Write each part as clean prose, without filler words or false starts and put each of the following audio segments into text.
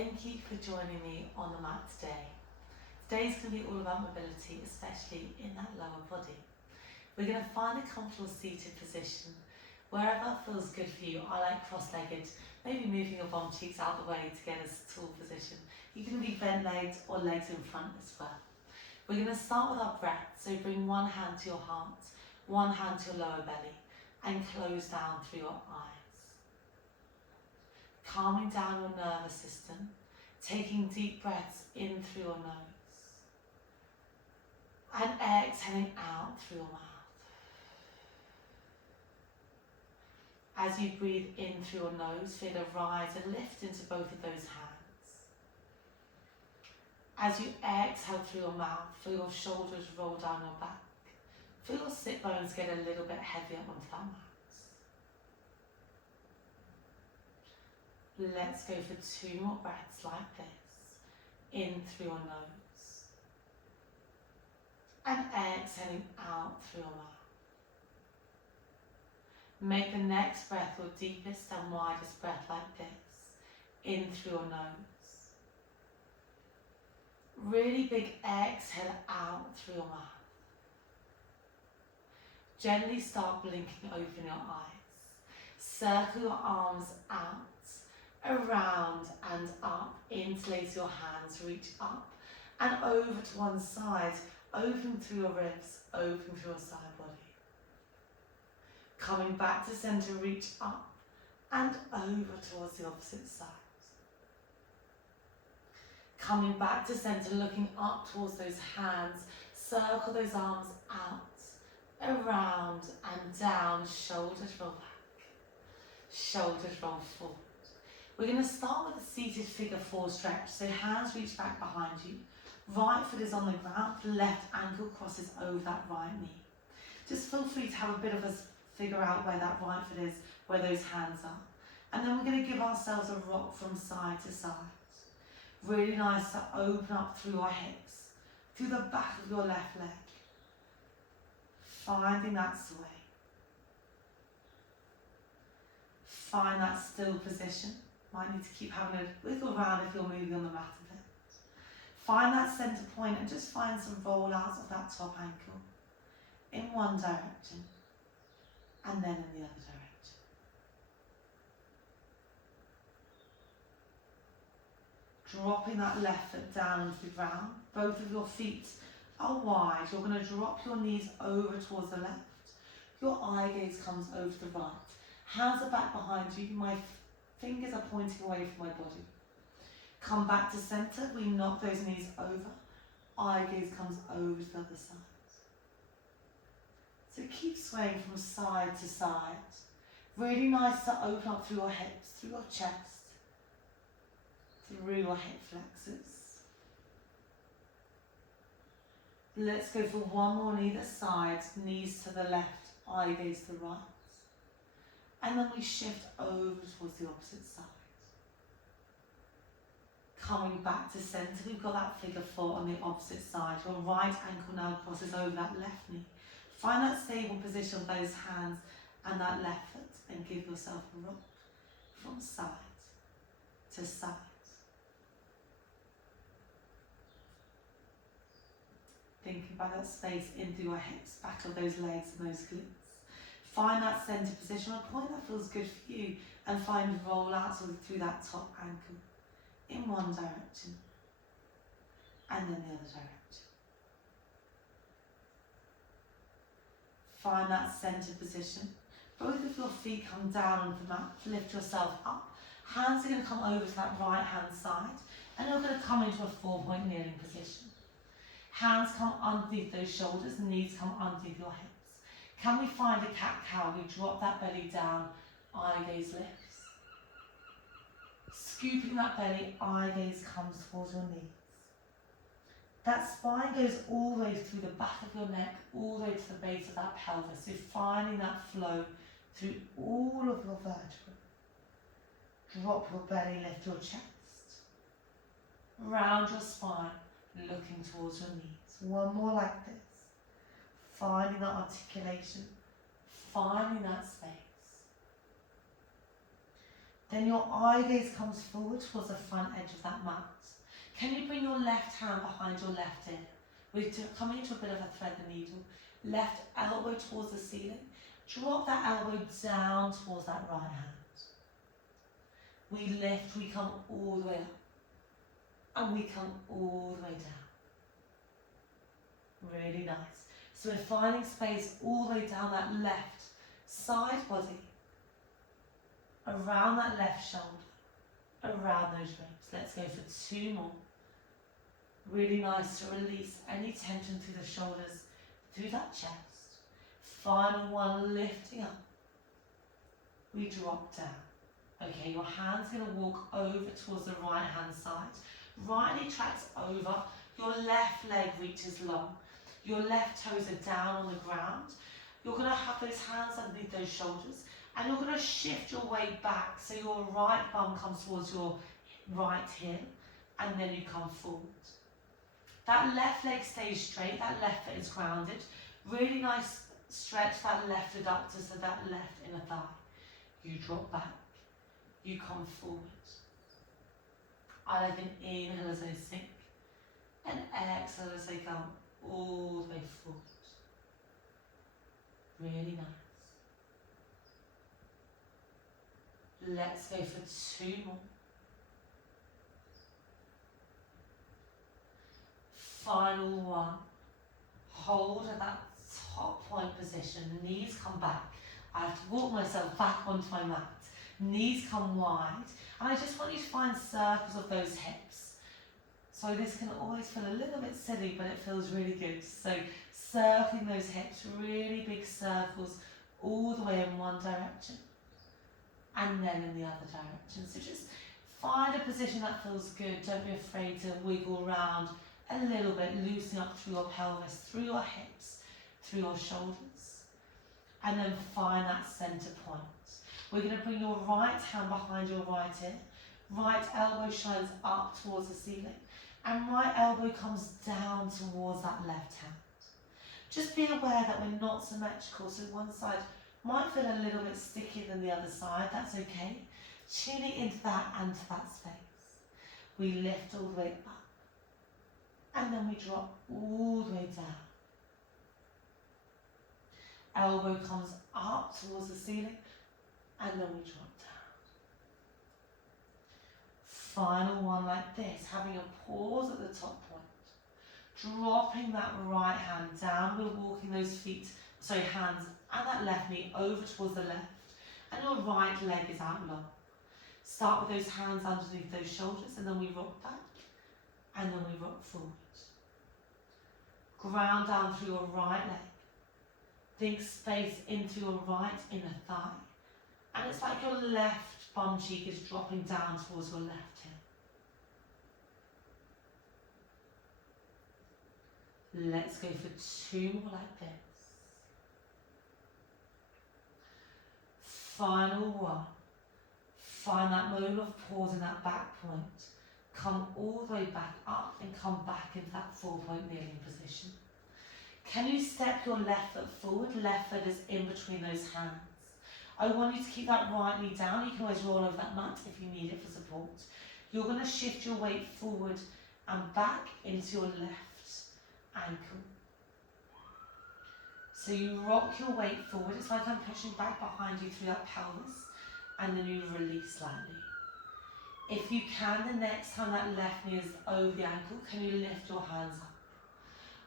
Thank you for joining me on the mat today. Today's going to be all about mobility, especially in that lower body. We're going to find a comfortable seated position, wherever feels good for you. I like cross-legged, maybe moving your bum cheeks out the way to get a tall position. You can be bent legs or legs in front as well. We're going to start with our breath, so bring one hand to your heart, one hand to your lower belly, and close down through your eyes. Calming down your nervous system, taking deep breaths in through your nose, and exhaling out through your mouth. As you breathe in through your nose, feel a rise and lift into both of those hands. As you exhale through your mouth, feel your shoulders roll down your back. Feel your sit bones get a little bit heavier onto that mat. Let's go for 2 more breaths like this. In through your nose. And exhaling out through your mouth. Make the next breath your deepest and widest breath like this. In through your nose. Really big exhale out through your mouth. Gently start blinking open your eyes. Circle your arms out, around and up. Interlace your hands, reach up and over to one side. Open through your ribs, open through your side body. Coming back to center, reach up and over towards the opposite side. Coming back to center, looking up towards those hands. Circle those arms out, around and down. Shoulders roll back, shoulders roll forward. We're going to start with a seated figure 4 stretch. So hands reach back behind you. Right foot is on the ground, left ankle crosses over that right knee. Just feel free to have a bit of a figure out where that right foot is, where those hands are. And then we're going to give ourselves a rock from side to side. Really nice to open up through our hips, through the back of your left leg. Finding that sway. Find that still position. Might need to keep having a wiggle around if you're moving on the mat a bit. Find that centre point and just find some roll-outs of that top ankle in one direction and then in the other direction. Dropping that left foot down onto the ground. Both of your feet are wide. You're going to drop your knees over towards the left. Your eye gaze comes over to the right. Hands are back behind you. My fingers are pointing away from my body. Come back to center. We knock those knees over. Eye gaze comes over to the other side. So keep swaying from side to side. Really nice to open up through your hips, through your chest, through your hip flexors. Let's go for one more on either side. Knees to the left, eye gaze to the right. And then we shift over towards the opposite side. Coming back to center, we've got that figure 4 on the opposite side. Your right ankle now crosses over that left knee. Find that stable position of those hands and that left foot and give yourself a rock from side to side. Thinking about that space in through your hips, back of those legs and those glutes. Find that centre position, a point that feels good for you, and find roll-outs through that top ankle in one direction and then the other direction. Find that centre position. Both of your feet come down onto the mat, lift yourself up. Hands are going to come over to that right hand side and you're going to come into a 4-point kneeling position. Hands come underneath those shoulders, the knees come underneath your hips. Can we find a cat-cow? We drop that belly down, eye gaze lifts. Scooping that belly, eye gaze comes towards your knees. That spine goes all the way through the back of your neck, all the way to the base of that pelvis. So finding that flow through all of your vertebrae. Drop your belly, lift your chest. Round your spine, looking towards your knees. One more like this. Finding that articulation, finding that space. Then your eye gaze comes forward towards the front edge of that mat. Can you bring your left hand behind your left ear? We're coming to a bit of a thread the needle. Left elbow towards the ceiling. Drop that elbow down towards that right hand. We lift, we come all the way up. And we come all the way down. Really nice. So we're finding space all the way down that left side body. Around that left shoulder. Around those ribs. Let's go for 2 more. Really nice to release any tension through the shoulders, through that chest. Final one, lifting up. We drop down. Okay, your hand's going to walk over towards the right hand side. Right knee tracks over. Your left leg reaches long. Your left toes are down on the ground. You're going to have those hands underneath those shoulders. And you're going to shift your weight back. So your right bum comes towards your right heel. And then you come forward. That left leg stays straight. That left foot is grounded. Really nice stretch that left adductor, so that left inner thigh. You drop back. You come forward. I like an inhale as I sink. And exhale as I come all the way forward. Really nice. Let's go for 2 more. Final one. Hold at that top point position. Knees come back. I have to walk myself back onto my mat. Knees come wide. And I just want you to find circles of those hips. So this can always feel a little bit silly, but it feels really good. So circling those hips, really big circles all the way in one direction. And then in the other direction. So just find a position that feels good. Don't be afraid to wiggle around a little bit, loosening up through your pelvis, through your hips, through your shoulders. And then find that center point. We're going to bring your right hand behind your right ear. Right elbow shines up towards the ceiling. And right elbow comes down towards that left hand. Just be aware that we're not symmetrical, so one side might feel a little bit stickier than the other side. That's okay. Tuning into that and to that space. We lift all the way up. And then we drop all the way down. Elbow comes up towards the ceiling. And then we drop down. Final one like this, having a pause at the top point. Dropping that right hand down. We're walking those hands and that left knee over towards the left. And your right leg is out long. Start with those hands underneath those shoulders and then we rock back. And then we rock forward. Ground down through your right leg. Think space into your right inner thigh. And it's like your left bum cheek is dropping down towards your left hip. Let's go for 2 more like this. Final one. Find that moment of pause in that back point. Come all the way back up and come back into that 4-point kneeling position. Can you step your left foot forward? Left foot is in between those hands. I want you to keep that right knee down. You can always roll over that mat if you need it for support. You're going to shift your weight forward and back into your left ankle. So you rock your weight forward. It's like I'm pushing back behind you through that pelvis. And then you release slightly. If you can, the next time that left knee is over the ankle, can you lift your hands up?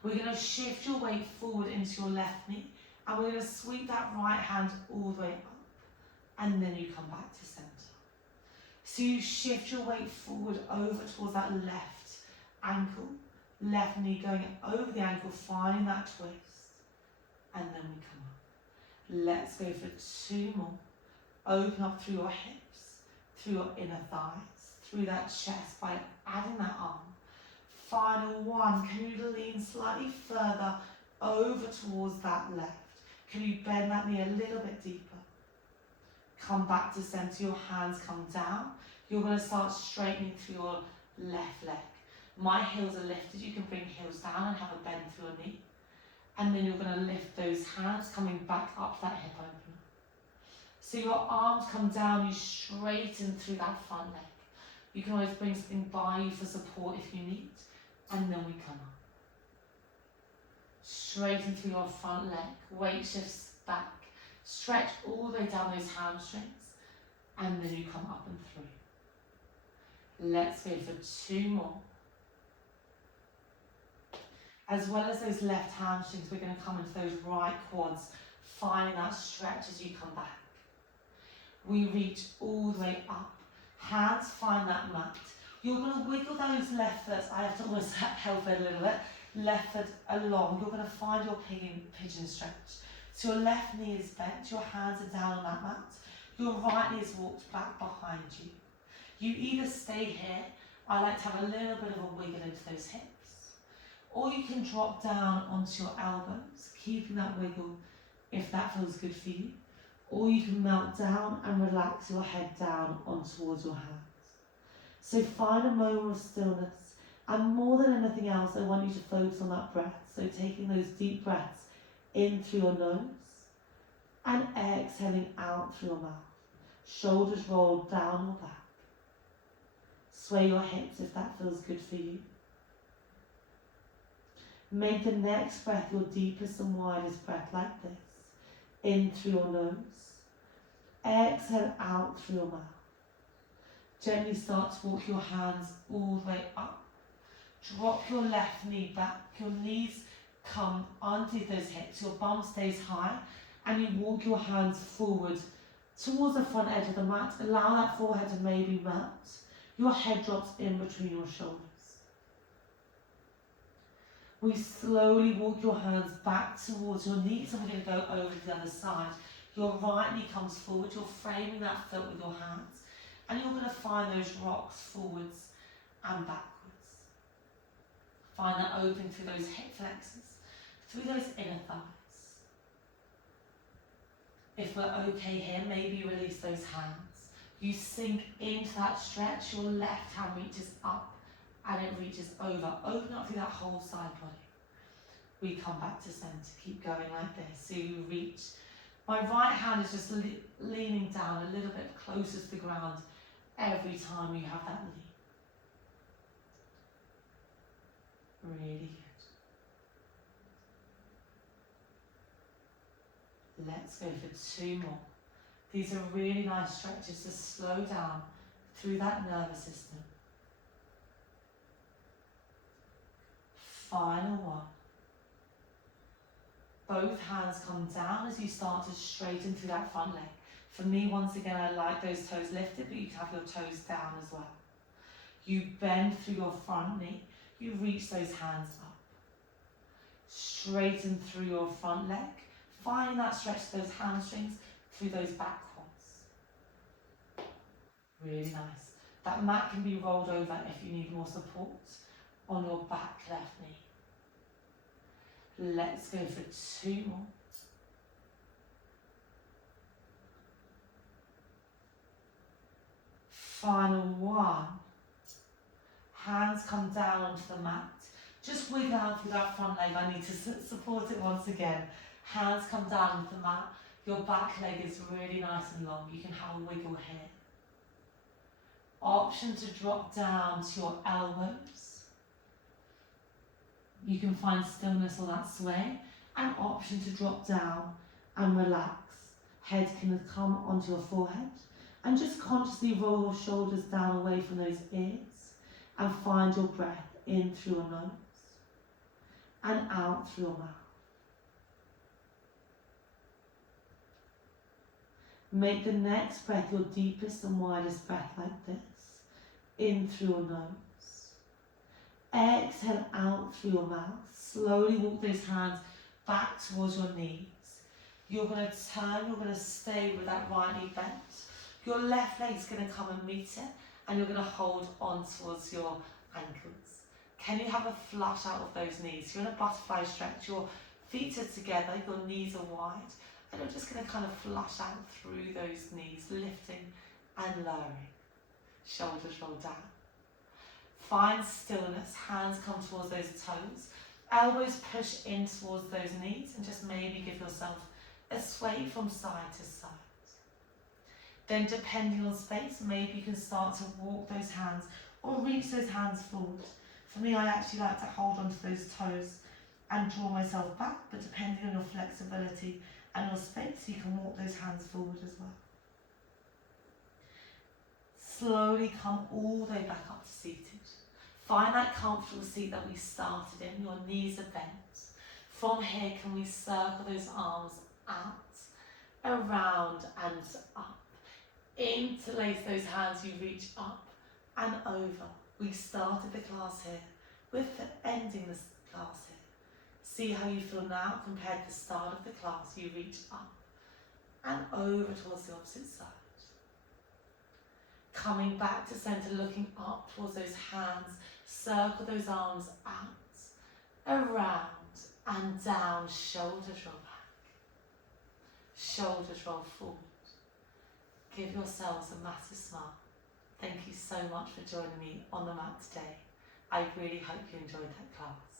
We're going to shift your weight forward into your left knee. And we're going to sweep that right hand all the way up. And then you come back to center. So you shift your weight forward over towards that left ankle. Left knee going over the ankle, finding that twist. And then we come up. Let's go for 2 more. Open up through your hips, through your inner thighs, through that chest by adding that arm. Final one, can you lean slightly further over towards that left? Can you bend that knee a little bit deeper? Come back to center, your hands come down. You're going to start straightening through your left leg. My heels are lifted, you can bring heels down and have a bend through your knee. And then you're going to lift those hands coming back up that hip opener. So your arms come down, you straighten through that front leg. You can always bring something by you for support if you need, and then we come up. Straighten through your front leg, weight shifts back, stretch all the way down those hamstrings, and then you come up and through. Let's go for 2 more. As well as those left hamstrings, we're going to come into those right quads, finding that stretch as you come back. We reach all the way up. Hands find that mat. You're going to wiggle those left foot. I have to almost help it a little bit. Left foot along. You're going to find your pigeon stretch. So your left knee is bent. Your hands are down on that mat. Your right knee is walked back behind you. You either stay here. I like to have a little bit of a wiggle into those hips. Or you can drop down onto your elbows, keeping that wiggle if that feels good for you. Or you can melt down and relax your head down on towards your hands. So find a moment of stillness, and more than anything else, I want you to focus on that breath. So taking those deep breaths in through your nose and exhaling out through your mouth. Shoulders rolled down your back. Sway your hips if that feels good for you. Make the next breath your deepest and widest breath like this. In through your nose. Exhale out through your mouth. Gently start to walk your hands all the way up. Drop your left knee back. Your knees come underneath those hips. Your bum stays high. And you walk your hands forward towards the front edge of the mat. Allow that forehead to maybe melt. Your head drops in between your shoulders. We slowly walk your hands back towards your knees, and we're going to go over to the other side. Your right knee comes forward, you're framing that foot with your hands, and you're going to find those rocks forwards and backwards. Find that opening through those hip flexors, through those inner thighs. If we're okay here, maybe release those hands. You sink into that stretch, your left hand reaches up, and it reaches over. Open up through that whole side body. We come back to centre. Keep going like this. So you reach. My right hand is just leaning down a little bit closer to the ground every time you have that lean. Really good. Let's go for 2 more. These are really nice stretches to slow down through that nervous system. Final one. Both hands come down as you start to straighten through that front leg. For me, once again, I like those toes lifted, but you can have your toes down as well. You bend through your front knee. You reach those hands up. Straighten through your front leg. Find that stretch to those hamstrings through those back quads. Really nice. That mat can be rolled over if you need more support on your back left knee. Let's go for 2 more. Final one. Hands come down onto the mat. Just wiggle out through that front leg. I need to support it once again. Hands come down onto the mat. Your back leg is really nice and long. You can have a wiggle here. Option to drop down to your elbows. You can find stillness or that sway. An option to drop down and relax. Head can come onto your forehead. And just consciously roll your shoulders down away from those ears. And find your breath in through your nose. And out through your mouth. Make the next breath your deepest and widest breath like this. In through your nose. Exhale out through your mouth. Slowly walk those hands back towards your knees. You're going to turn, you're going to stay with that right knee bent. Your left leg's going to come and meet it, and you're going to hold on towards your ankles. Can you have a flush out of those knees? You're in a butterfly stretch, your feet are together, your knees are wide, and you're just going to kind of flush out through those knees, lifting and lowering. Shoulders roll down. Find stillness, hands come towards those toes, elbows push in towards those knees, and just maybe give yourself a sway from side to side. Then depending on space, maybe you can start to walk those hands or reach those hands forward. For me, I actually like to hold onto those toes and draw myself back, but depending on your flexibility and your space, you can walk those hands forward as well. Slowly come all the way back up to seated. Find that comfortable seat that we started in, your knees are bent. From here, can we circle those arms out, around and up. Interlace those hands, you reach up and over. We started the class here, we're ending this class here. See how you feel now compared to the start of the class. You reach up and over towards the opposite side. Coming back to centre, looking up towards those hands. Circle those arms out, around and down. Shoulders roll back. Shoulders roll forward. Give yourselves a massive smile. Thank you so much for joining me on the mat today. I really hope you enjoyed that class.